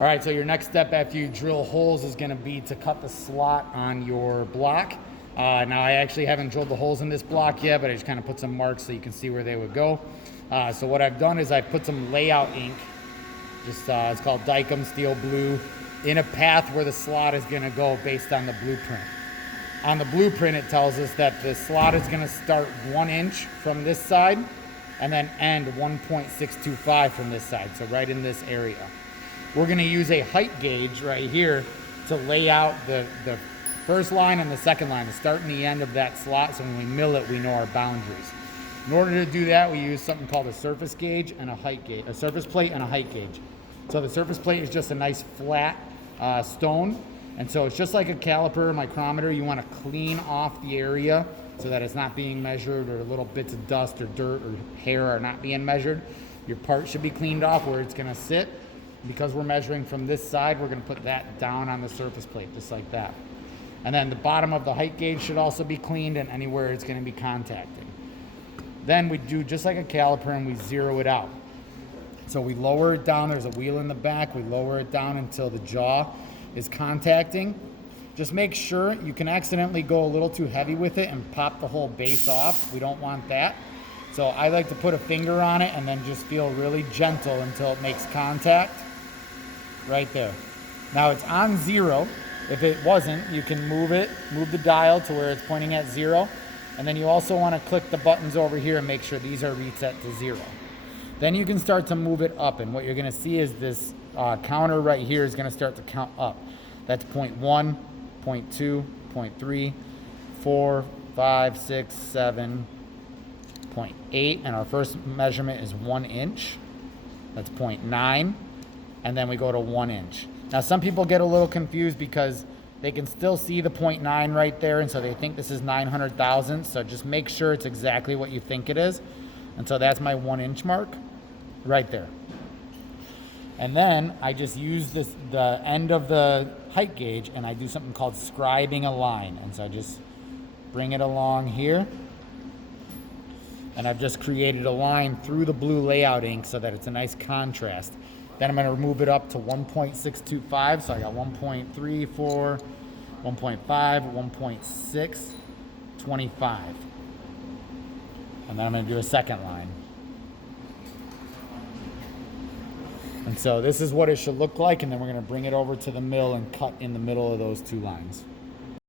All right, so your next step after you drill holes is going to be to cut the slot on your block. Now I actually haven't drilled the holes in this block yet, but I just kind of put some marks so you can see where they would go. So what I've done is I put some layout ink, it's called Dykem Steel Blue, in a path where the slot is going to go based on the blueprint. On the blueprint, it tells us that the slot is going to start 1 inch from this side and then end 1.625 from this side, so right in this area. We're going to use a height gauge right here to lay out the first line and the second line, the start and the end of that slot, so when we mill it, we know our boundaries. In order to do that, we use something called a surface gauge and a height gauge, a surface plate and a height gauge. So the surface plate is just a nice flat stone, and so it's just like a caliper or micrometer. You want to clean off the area so that it's not being measured, or little bits of dust or dirt or hair are not being measured. Your part should be cleaned off where it's going to sit. Because we're measuring from this side, we're going to put that down on the surface plate, just like that. And then the bottom of the height gauge should also be cleaned, and anywhere it's going to be contacting. Then we do just like a caliper and we zero it out. So we lower it down, there's a wheel in the back, we lower it down until the jaw is contacting. Just make sure, you can accidentally go a little too heavy with it and pop the whole base off. We don't want that. So I like to put a finger on it and then just feel really gentle until it makes contact. Right there. Now it's on 0. If it wasn't, you can move the dial to where it's pointing at 0. And then you also want to click the buttons over here and make sure these are reset to 0. Then you can start to move it up, and what you're going to see is this counter right here is going to start to count up. That's 0.1, 0.2, 0.3, 4, 5, 6, 7, 0.8, and our first measurement is 1 inch. That's 0.9. And then we go to 1 inch. Now some people get a little confused because they can still see the 0.9 right there, and so they think this is 900 thousandths. So just make sure it's exactly what you think it is. And so that's my 1 inch mark right there. And then I just use the end of the height gauge, and I do something called scribing a line. And so I just bring it along here, and I've just created a line through the blue layout ink so that it's a nice contrast. Then I'm going to move it up to 1.625, so I got 1.34, 1.5, 1.6, 25. And then I'm going to do a second line. And so this is what it should look like, and then we're going to bring it over to the mill and cut in the middle of those two lines.